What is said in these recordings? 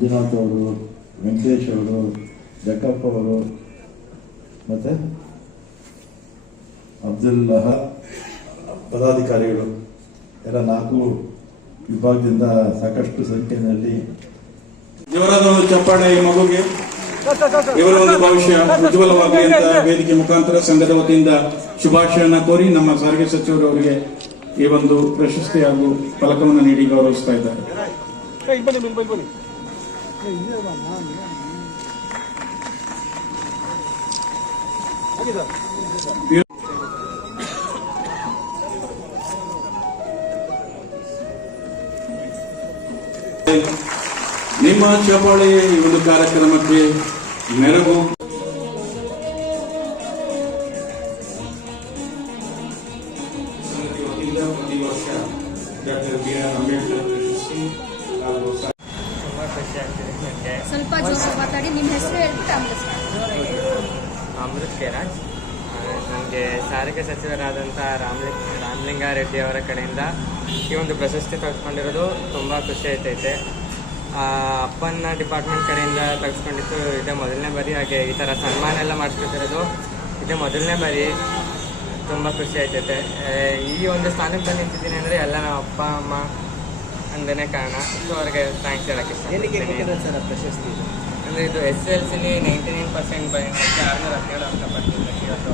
ಮಂಜುನಾಥ್ ಅವರು ವೆಂಕಟೇಶ್ ಅವರು ಜಕ್ಕಪ್ಪ ಅವರು ಮತ್ತೆ? ಅಬ್ದುಲ್ಲಹ ಪದಾಧಿಕಾರಿಗಳು ಎಲ್ಲ ನಾಲ್ಕು ವಿಭಾಗದಿಂದ ಸಾಕಷ್ಟು ಸಂಖ್ಯೆಯಲ್ಲಿ. ಇವರಾದ ಚಪ್ಪಾಳೆ ಈ ಮಗುಗೆ ಇವರ ಒಂದು ಭವಿಷ್ಯ ಉಜ್ವಲವಾಗಲಿ ಅಂತ ವೇದಿಕೆ ಮುಖಾಂತರ ಸಂಘದ ವತಿಯಿಂದ ಶುಭಾಶಯನ ಕೋರಿ ನಮ್ಮ ಸಾರಿಗೆ ಸಚಿವರು ಅವರಿಗೆ ಈ ಒಂದು ಪ್ರಶಸ್ತಿ ಹಾಗೂ ಫಲಕವನ್ನು ನೀಡಿ ಗೌರವಿಸ್ತಾ ಇದ್ದಾರೆ. ನಿಮ್ಮ ಚಪ್ಪಾಳೆ ಈ ಒಂದು ಕಾರ್ಯಕ್ರಮಕ್ಕೆ ಮೆರಗು ಸಂಗತಿ ವತಿಯಿಂದ ಪ್ರತಿ ವರ್ಷ ಡಾಕ್ಟರ್ ಬಿ ಆರ್ ಅಂಬೇಡ್ಕರ್ ಪ್ರಶಸ್ತಿ ಹಾಗೂ ಸಾ- ತುಂಬ ಖುಷಿ ಆಗ್ತಿದೆ ನನಗೆ ಸ್ವಲ್ಪ ಮಾತಾಡಿ. ನಿಮ್ಮ ಹೆಸರು ಹೇಳ್ಬಿಟ್ಟು. ಅಮೃತ್. ಕೆರಾಜ್ ನಮಗೆ ಸಾರಿಗೆ ಸಚಿವರಾದಂಥ ರಾಮಲಿ, ರಾಮಲಿಂಗಾರೆಡ್ಡಿ ಅವರ ಕಡೆಯಿಂದ ಈ ಒಂದು ಪ್ರಶಸ್ತಿ ತೆಗೆದುಕೊಂಡಿರೋದು ತುಂಬ ಖುಷಿ ಆಯ್ತೈತೆ. ಅಪ್ಪನ ಡಿಪಾರ್ಟ್ಮೆಂಟ್ ಕಡೆಯಿಂದ ತೆಗೆದುಕೊಂಡಿದ್ದು ಇದೇ ಮೊದಲನೇ ಬಾರಿ. ಹಾಗೆ ಈ ಥರ ಸನ್ಮಾನ ಎಲ್ಲ ಮಾಡಿಸ್ಕೊತಿರೋದು ಇದೇ ಮೊದಲನೇ ಬಾರಿ. ತುಂಬ ಖುಷಿ ಆಯ್ತೈತೆ. ಈ ಒಂದು ಸ್ಥಾನಕ್ಕೆ ನಿಂತಿದ್ದೀನಿ ಅಂದರೆ ಎಲ್ಲ ನಮ್ಮ ಅಪ್ಪ, ಅಮ್ಮ ಅಂದನೇ ಕಾರಣ. ಸೊ ಅವ್ರಿಗೆ ಥ್ಯಾಂಕ್ಸ್ ಹೇಳಕ್ಕೆ ಸರ್ ಪ್ರಶಸ್ತಿ? ಅಂದರೆ ಇದು S L C ninety nine percent by ಆರುನೂರ ಹದಿನೇಳು ಅಂಕ ಇವತ್ತು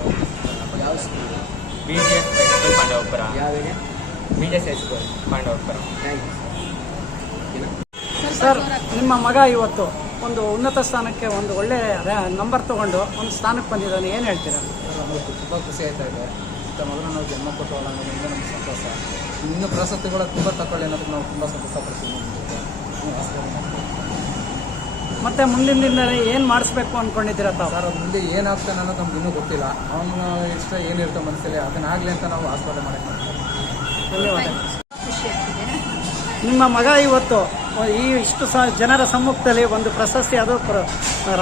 ಯಾವ school B G S Pandavapura ಯಾವ B G S Pandavapura thank you sir ನಿಮ್ಮ ಮಗ ಇವತ್ತು ಒಂದು ಉನ್ನತ ಸ್ಥಾನಕ್ಕೆ ಒಂದು ಒಳ್ಳೆ ನಂಬರ್ ತಗೊಂಡು ಒಂದು ಸ್ಥಾನಕ್ಕೆ ಬಂದಿದ್ದಾನೆ. ಏನು ಹೇಳ್ತೀರಾ? ತುಂಬ ಖುಷಿ ಆಯ್ತಾ ಇದೆ. ಇಂಥ ಮಗನ ನಾವು ಜನ್ಮ ಕೊಟ್ಟವಲ್ಲ ಅನ್ನೋದ್ರಿಂದ ನಮ್ಗೆ ಸಂತೋಷ. ಇನ್ನೂ ಪ್ರಶಸ್ತಿಗಳು ತುಂಬ ತಗೊಳ್ಳಿ ಅನ್ನೋದಕ್ಕೆ ನಾವು ತುಂಬ ಸಂತೋಷ ಪಡ್ತೀವಿ. ಮತ್ತೆ ಮುಂದಿನ ದಿನದಲ್ಲಿ ಏನು ಮಾಡಿಸ್ಬೇಕು ಅಂದ್ಕೊಂಡಿದ್ದೀರಾ ತಾವು? ಸರ್ ಅದು ಮುಂದೆ ಏನಾಗ್ತಾನೆ ಅನ್ನೋದು ನಮ್ಗೆ ಇನ್ನೂ ಗೊತ್ತಿಲ್ಲ. ಅವನ ಇಷ್ಟ ಏನಿರ್ತೋ ಮನಸ್ಸಲ್ಲಿ ಅದನ್ನಾಗಲಿ ಅಂತ ನಾವು ಆಸ್ಪತ್ರೆ ಮಾಡಕ್ಕೆ ಧನ್ಯವಾದ ನಿಮ್ಮ ಮಗ ಇವತ್ತು ಈ ಇಷ್ಟು ಸ ಜನರ ಸಮ್ಮುಖದಲ್ಲಿ ಒಂದು ಪ್ರಶಸ್ತಿ ಅದು ಪ್ರ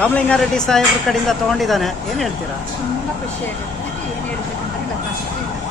ರಾಮಲಿಂಗಾರೆಡ್ಡಿ ಸಾಹೇಬ್ರ ಕಡೆಯಿಂದ ತಗೊಂಡಿದ್ದಾನೆ. ಏನು ಹೇಳ್ತೀರಾ? ತುಂಬ ಖುಷಿ ಆಗುತ್ತೆ. ಏನು Thank you.